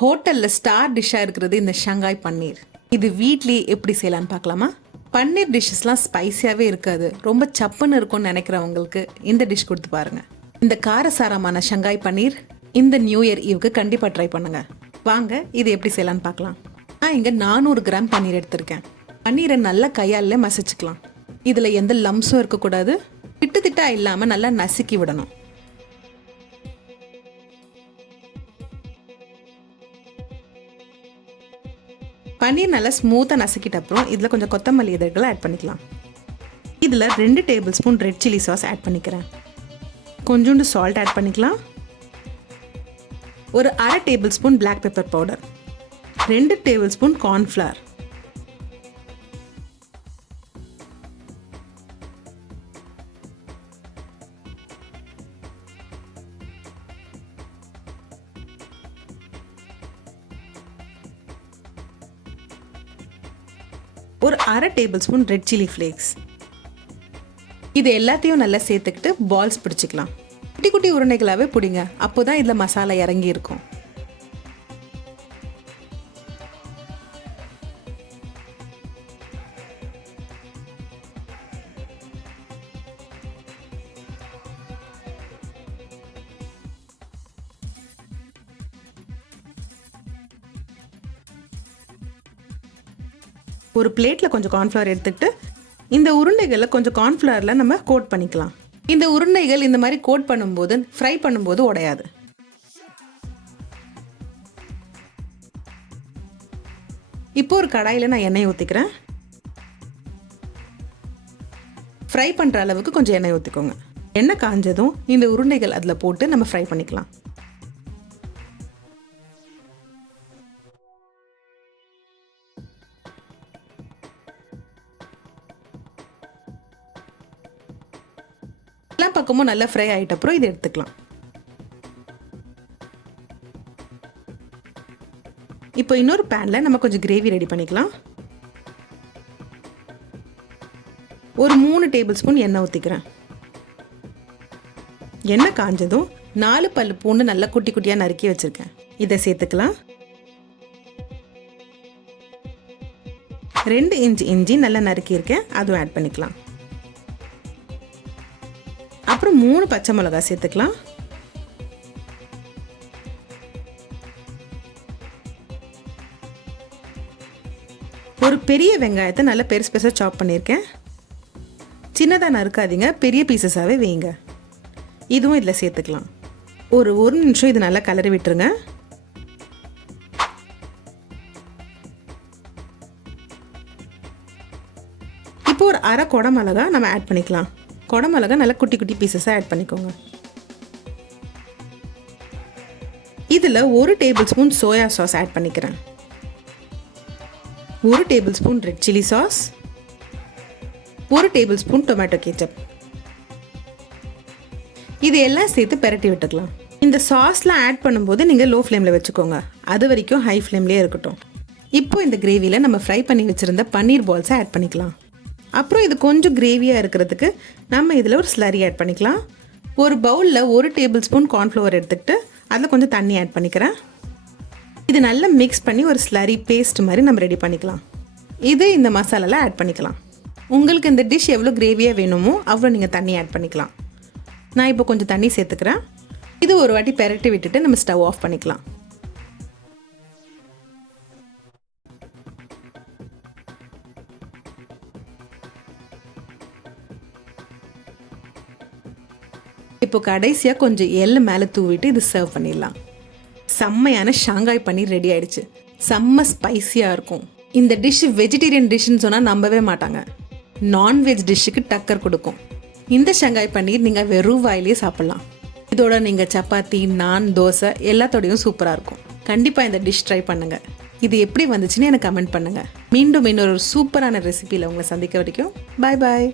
ஹோட்டலில் ஸ்டார் டிஷ்ஷாக இருக்கிறது இந்த ஷங்காய் பன்னீர். இது வீட்லேயே எப்படி செய்யலான்னு பார்க்கலாமா? பன்னீர் டிஷ்ஷஸ்லாம் ஸ்பைஸியாகவே இருக்காது, ரொம்ப சப்புன்னு இருக்கும்னு நினைக்கிறவங்களுக்கு இந்த டிஷ் கொடுத்து பாருங்கள். இந்த காரசாரமான ஷங்காய் பன்னீர் இந்த நியூ இயர் ஈவுக்கு கண்டிப்பாக ட்ரை பண்ணுங்கள். வாங்க இது எப்படி செய்யலான்னு பார்க்கலாம். நான் இங்கே 400 கிராம் பன்னீர் எடுத்திருக்கேன். பன்னீரை நல்லா கையாலே மசிச்சுக்கலாம். இதில் எந்த லம்ஸும் இருக்கக்கூடாது, திட்டு திட்டாக இல்லாமல் நல்லா நசுக்கி விடணும். பன்னீர் நல்லா ஸ்மூத்தாக நசுக்கிட்ட அப்புறம் இதில் கொஞ்சம் கொத்தமல்லி இதழ்களை ஆட் பண்ணிக்கலாம். இதில் 2 tablespoon red chilli sauce add பண்ணிக்கிறேன். கொஞ்சோண்டு சால்ட் ஆட் பண்ணிக்கலாம். ஒரு அரை tablespoon black pepper powder, 2 tablespoon cornflour, ஒரு அரை tablespoon red chilli flakes. இது எல்லாத்தையும் நல்லா சேர்த்துக்கிட்டு பால்ஸ் பிடிச்சிக்கலாம். குட்டி குட்டி உருண்டைகளாகவே பிடிங்க, அப்போ தான் இதில் மசாலா இறங்கி இருக்கும். ஒரு பிளேட்டில் கொஞ்சம் கார்ன்ஃப்ளவர் எடுத்துக்கிட்டு இந்த உருண்டைகளை கொஞ்சம் கார்ன்ஃப்ளவரில் நம்ம கோட் பண்ணிக்கலாம். இந்த உருண்டைகள் இந்த மாதிரி கோட் பண்ணும்போது ஃப்ரை பண்ணும்போது உடையாது. இப்போ ஒரு கடாயில் நான் எண்ணெய் ஊற்றிக்கிறேன். ஃப்ரை பண்ணுற அளவுக்கு கொஞ்சம் எண்ணெய் ஊற்றிக்கோங்க. எண்ணெய் காஞ்சதும் இந்த உருண்டைகள் அதில் போட்டு நம்ம ஃப்ரை பண்ணிக்கலாம். எல்லா பக்கமும் நல்லா ஃப்ரை ஆகிட்ட அப்புறம் இதை எடுத்துக்கலாம். இப்போ இன்னொரு பேனில் நம்ம கொஞ்சம் கிரேவி ரெடி பண்ணிக்கலாம். ஒரு 3 டேபிள் ஸ்பூன் எண்ணெய் ஊற்றிக்கிறேன். எண்ணெய் காஞ்சதும் 4 பல்லு பூண்டு நல்லா குட்டி குட்டியாக நறுக்கி வச்சுருக்கேன், இதை சேர்த்துக்கலாம். 2 இன்ச் இஞ்சி நல்லா நறுக்கியிருக்கேன், அதுவும் ஆட் பண்ணிக்கலாம். அப்புறம் 3 பச்சை மிளகாய் சேர்த்துக்கலாம். ஒரு பெரிய வெங்காயத்தை நல்லா பெருசு பெருசாக சாப் பண்ணியிருக்கேன். சின்னதாக நறுக்காதீங்க, பெரிய பீசஸாகவே வைங்க. இதுவும் இதில் சேர்த்துக்கலாம். ஒரு 1 நிமிஷம் இது நல்லா கலரி விட்டுருங்க. இப்போ ஒரு அரை கொடை மிளகா நம்ம ஆட் பண்ணிக்கலாம். கொடை மிளகா நல்லா குட்டி குட்டி பீசஸாக ஆட் பண்ணிக்கோங்க. இதில் 1 tablespoon soya sauce add பண்ணிக்கிறேன். 1 tablespoon red chilli sauce, 1 tablespoon tomato ketchup. இது எல்லாம் சேர்த்து பெரட்டி விட்டுக்கலாம். இந்த சாஸ்லாம் ஆட் பண்ணும்போது நீங்கள் லோ ஃப்ளேமில் வச்சுக்கோங்க, அது வரைக்கும் ஹை ஃப்ளேம்லேயே இருக்கட்டும். இப்போ இந்த கிரேவியில் நம்ம ஃப்ரை பண்ணி வச்சுருந்த பன்னீர் பால்ஸை ஆட் பண்ணிக்கலாம். அப்புறம் இது கொஞ்சம் கிரேவியாக இருக்கிறதுக்கு நம்ம இதில் ஒரு ஸ்லரி ஆட் பண்ணிக்கலாம். ஒரு பவுலில் 1 டேபிள் ஸ்பூன் கார்ன்ஃப்ளவர் எடுத்துக்கிட்டு அதில் கொஞ்சம் தண்ணி ஆட் பண்ணிக்கிறேன். இது நல்லா மிக்ஸ் பண்ணி ஒரு ஸ்லரி பேஸ்ட் மாதிரி நம்ம ரெடி பண்ணிக்கலாம். இது இந்த மசாலாவில் ஆட் பண்ணிக்கலாம். உங்களுக்கு இந்த டிஷ் எவ்வளோ கிரேவியாக வேணுமோ அவ்வளோ நீங்கள் தண்ணி ஆட் பண்ணிக்கலாம். நான் இப்போ கொஞ்சம் தண்ணி சேர்த்துக்கிறேன். இது ஒரு வாட்டி பெரட்டி விட்டுட்டு நம்ம ஸ்டவ் ஆஃப் பண்ணிக்கலாம். இப்போ கடைசியாக கொஞ்சம் எள்ளு மேலே தூவிட்டு இது சர்வ் பண்ணிடலாம். செம்மையான ஷாங்காய் பன்னீர் ரெடி ஆயிடுச்சு. செம்ம ஸ்பைஸியாக இருக்கும். இந்த டிஷ் வெஜிடேரியன் டிஷ்ஷுன்னு சொன்னால் நம்பவே மாட்டாங்க, நான்வெஜ் டிஷ்ஷுக்கு டக்கர் கொடுக்கும். இந்த ஷாங்காய் பன்னீர் நீங்கள் வெறும் வாயிலே சாப்பிட்லாம். இதோட நீங்கள் சப்பாத்தி, நான், தோசை எல்லாத்தோடையும் சூப்பராக இருக்கும். கண்டிப்பாக இந்த டிஷ் ட்ரை பண்ணுங்கள். இது எப்படி வந்துச்சுன்னு எனக்கு கமெண்ட் பண்ணுங்கள். மீண்டும் இன்னொரு சூப்பரான ரெசிபியில் உங்களை சந்திக்க வரைக்கும் பாய் பாய்.